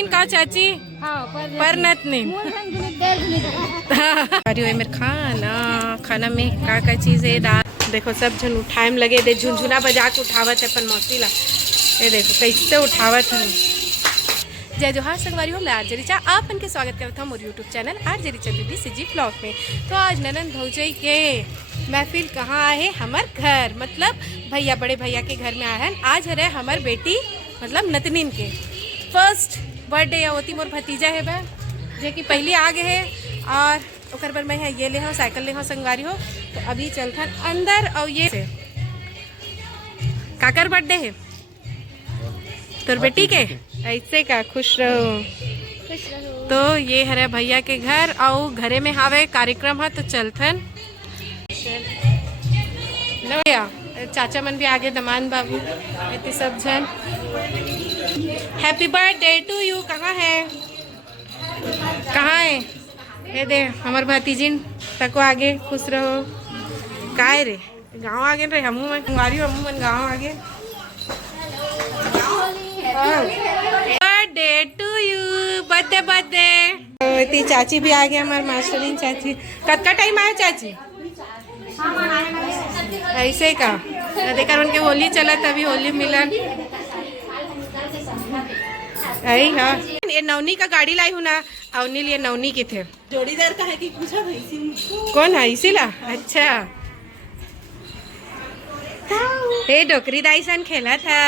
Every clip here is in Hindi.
नतनीन का चाची पर नतनीन अरे मेरे खाना में का चीज़ है दाल। देखो सब जन उठाए में लगे दे झुंझुना बजा के उठावत है अपन मौसी ला। ये देखो कैसे उठावत है। जय जोहार संगवारी हो, मैं आरजे रिचा आप उनके स्वागत करता हूँ मोर यूट्यूब चैनल आरजे रिचा दीदी सिजी ब्लॉग में। तो आज ननंद भौजाई के महफिल कहाँ आए हैं? हमार घर, मतलब भैया बड़े भैया के घर में आए हैं। आज है हमार बेटी मतलब नतनीन के फर्स्ट बर्थडे होती। मोर भतीजा है बा जे कि पहले आ गए है और ओकर पर मैं है ये ले हो साइकिल ले हो संगवारी हो। तो अभी चलता अंदर और ये काकर बर्थडे है तोर बेटी के ऐसे का खुश रहो। तो ये हरे भैया के घर और घरे में हावे कार्यक्रम है तो चलथन। चाचा मन भी आगे दमान बाबू इतने सब जन। Happy birthday to you. कहाँ है ये दे हमार भतीजिन तको आगे खुश रहो। काय रे गाँव आगे रे हमू मन गाँव आगे। Birthday to you. बर्थडे चाची भी आ गया हमारे मास्टरीन चाची। कब का टाइम आया चाची? ऐसे का देखा उनके होली चला तभी होली मिलन। हाँ ये नवनी का गाड़ी लाई हूँ ना। अवनी लिए नवनी के थे जोड़ीदार का है कि पूछा कौन है इसीला। अच्छा हे डोकरी दाईसन खेला था।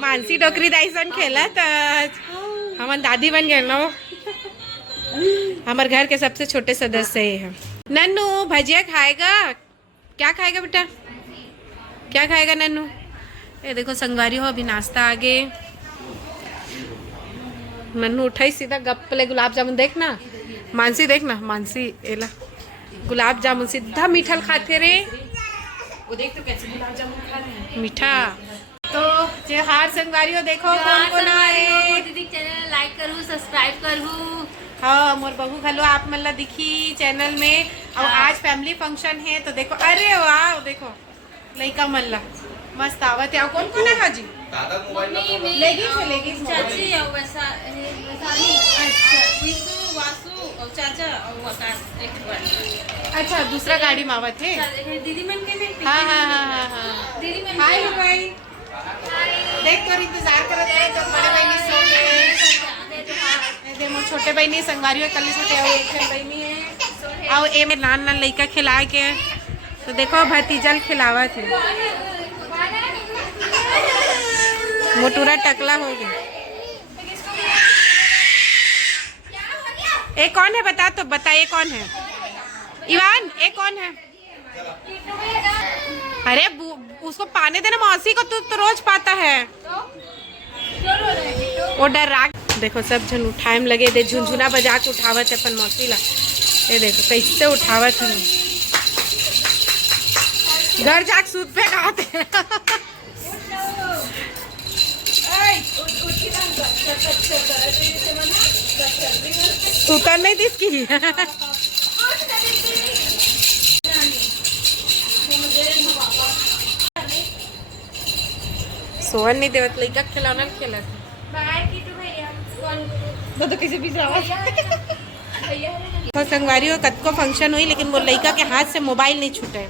मानसी डोकरी दाईसन खेला था। हमार दादी बन गए ना। हमारे घर के सबसे छोटे सदस्य है। नन्नू भजिया खाएगा? क्या खाएगा बेटा? क्या खाएगा नन्नू? ये देखो संगवारी हो अभी नाश्ता आगे। नन्नू उठाई सीधा गप ले गुलाब जामुन। देखना मानसी, देखना मानसी एला गुलाब जामुन सीधा मीठा खाते रे। वो देख तो कैसे गुलाब जामुन खा रहे हैं मीठा। तो जे हार संगवारी हो देखो कौन कौन आए। दीदी चैनल लाइक करूँ सब्सक्राइब करूँ। हाँ मोर बहू खलो आप मल्ला दिखी चैनल में। और आज फैमिली फंक्शन है तो देखो। अरे वाह देखो लइका मल्ला मस्त आवत है। कौन कौन है हाजी? लेगी चाची और वैशाली। अच्छा विष्णु वासु और चाचा और वकास एक। अच्छा दूसरा गाड़ी में आवत है दीदी मन के में। हाँ दीदी मन। हाय भाई देख तो इंतजार करत है जब बड़े बहनी सो गए। मोर छोटे बहनी संगवारी है कल छोटे और एक बहनी है और ए में नान लइका खिलाए के। तो देखो भतीजल खिलावत है। मोटूरा टकला हो गया। ये कौन है बता तो बताइए कौन है? इवान ये कौन है? अरे उसको पाने देना मौसी को। तू रोज पाता है वो डर राग। देखो सब जन उठाए में लगे दे झुंझुना बजा के उठावत है अपन मौसी ला। ये देखो कैसे उठावत है। घर जाके सूत पे खाते सूता नहीं दिस की। सोहन नहीं देवत लइका खिलौना खेला तो किसी भी संगवारी हो कत को फंक्शन हुई लेकिन वो लइका के हाथ से मोबाइल नहीं छूटे।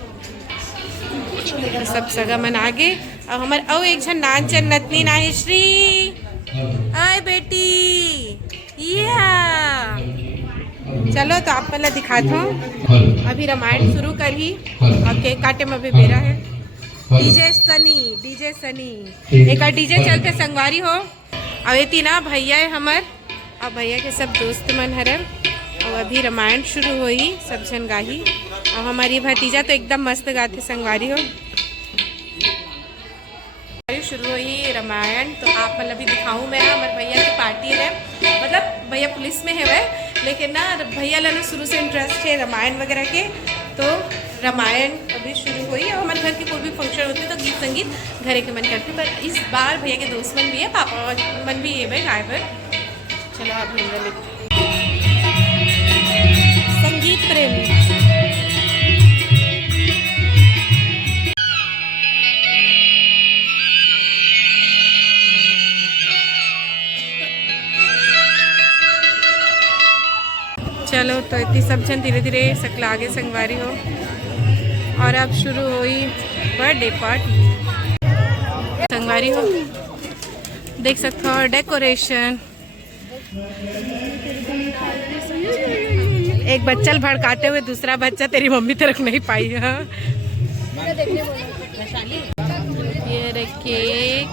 सब सगा मन आगे और हमारे और एक जन नाचन नतनी नाहे श्री आए बेटी या चलो तो आप पहले दिखाता हूँ। अभी रामायण शुरू कर ही और केक काटे में अभी बेरा है। डीजे सनी एक डीजे चलते संगवारी हो। अवेती ना भैया है हमार और भैया के सब दोस्त मन हरर। और अभी रामायण शुरू हुई सब जन गाही और हमारी भतीजा तो एकदम मस्त गाते संगवारी हो। शुरू हुई रामायण तो आप मतलब भी दिखाऊं मैं। हमारे भैया की पार्टी है मतलब भैया पुलिस में है वह लेकिन ना भैया ना शुरू से इंटरेस्ट है रामायण वगैरह के। तो रामायण अभी शुरू हुई और हमारे घर के कोई भी फंक्शन होते तो गीत संगीत घरे के मन करते। पर इस बार भैया के दोस्त मन भी है पापा मन भी है भाई गायबर। चलो आप संगीत प्रेमी। चलो तो इतनी सब जन धीरे धीरे सकला आगे संगवारी हो और अब शुरू हुई बर्थडे पार्टी। संगवारी हो देख सकते हो डेकोरेशन। एक बच्चा भड़काते हुए दूसरा बच्चा तेरी मम्मी तरफ नहीं पाई। हाँ ये रे केक।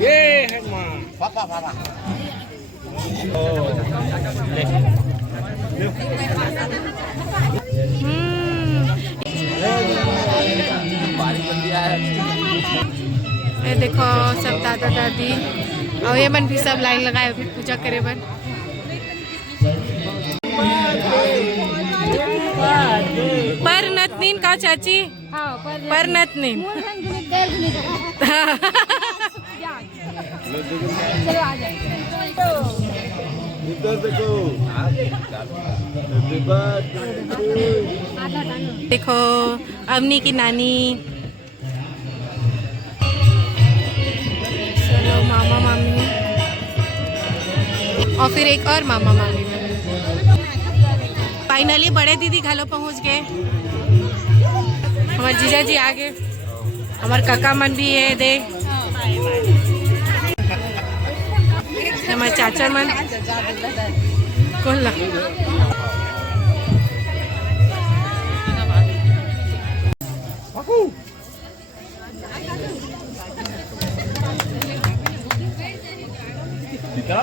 ये है माँ पापा पापा ये देखो सब दादा दादी और ये मन भी सब लाइन लगाए अभी पूजा करे बन। पर नतनीन का चाची पर नतनीन देखो अवनी की नानी। चलो मामा मामी और फिर एक और मामा मामी। फाइनली बड़े दीदी घालो पहुंच गए। हमारे जीजा जी आ गए, हमारे काका मन भी है दे, हमारे चाचा मन कौन ला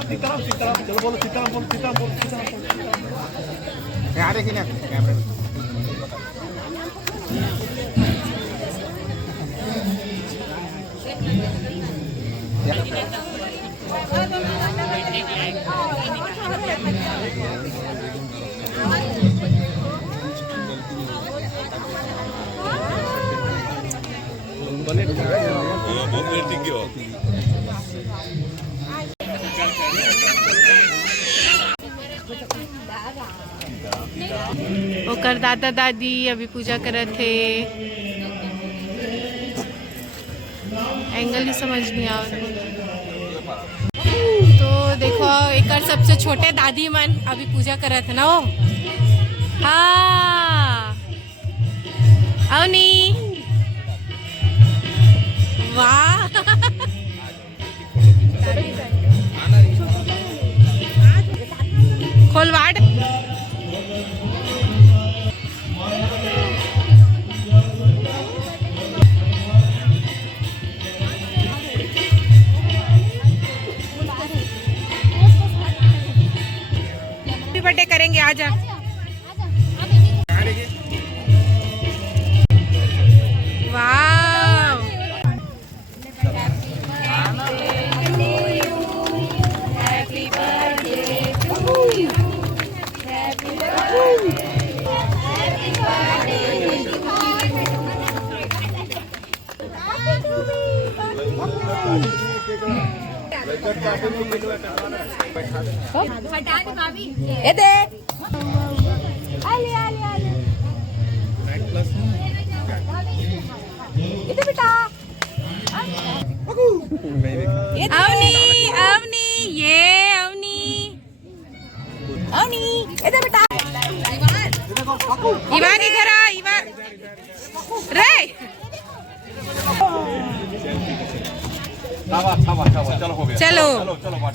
सीताराम चलो बोलो सीताराम बोलो सीताराम बोलो सीताराम यहाँ देखिए ना कैमरे में। ओकर दादा दादी अभी पूजा करत थे। एंगल ही समझ नहीं आ तो देखो एक सबसे छोटे दादी मन अभी पूजा करत है ना वो। हाँ अवनी वाह खोलवाड़ बर्थडे करेंगे। आजा वाह happy birthday to you happy Avni Avni ये अवनी अवनी इधर बेटा इवान इधर आ इवान रे चलो हो गया चलो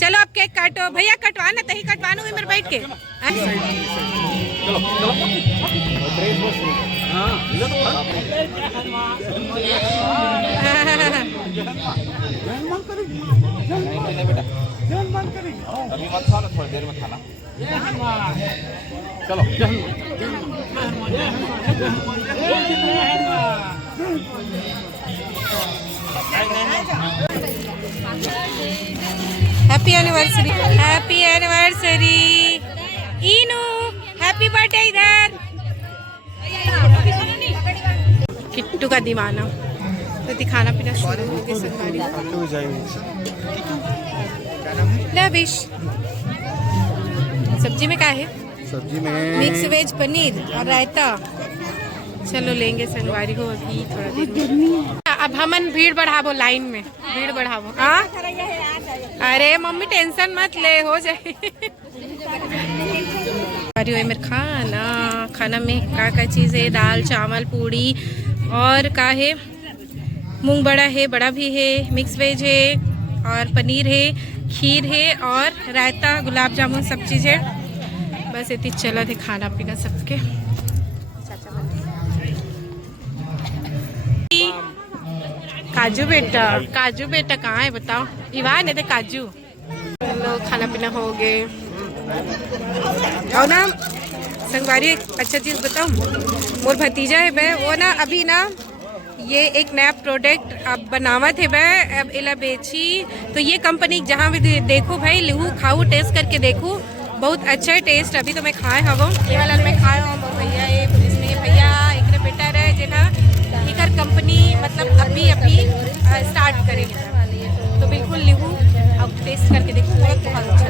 चलो अब केक काटो भैया कटवाना तही कटवानूंगी मेरे बैठ के चलो अभी मत खाना थोड़ी देर में खाना। चलो हैप्पी एनिवर्सरी इनू हैप्पी बर्थडे। इधर किट्टू का दीवाना तो दिखाना पीना शुरू हो गया सरकारी लविश। सब्जी में क्या है? सब्जी में मिक्स वेज पनीर और रायता। चलो लेंगे संगवारी को अभी थोड़ा देर में। अब हमन भीड़ बढ़ाबो लाइन में, भीड़ बढ़ाबो। हाँ अरे मम्मी टेंशन मत ले, हो जाए। अरे मेरे खाना में का चीज़ है, दाल चावल पूड़ी और का है, मूंग बड़ा है, बड़ा भी है, मिक्स वेज है और पनीर है, खीर है और रायता, गुलाब जामुन सब चीज़ है। बस इतनी चला थे खाना पीना सबके। काजू बेटा कहाँ है बताओ? इवान है तो काजू। लोग खाना पीना हो गए और ना संगवारी एक अच्छा चीज़ बताऊँ, मोर भतीजा है वह, वो ना अभी ना ये एक नया प्रोडक्ट अब बनावत है वह, अब इला बेची। तो ये कंपनी जहाँ भी देखो भाई लिहू खाऊ, टेस्ट करके देखूँ, बहुत अच्छा है टेस्ट। अभी तो मैं खाए हवो, ये वाला मैं खाए हूँ। भैया ये इसमें भैया एक बेटा रहे जना एकर कंपनी मतलब अभी स्टार्ट करेंगे, तो बिल्कुल लिहू अब टेस्ट करके देखो, बहुत अच्छा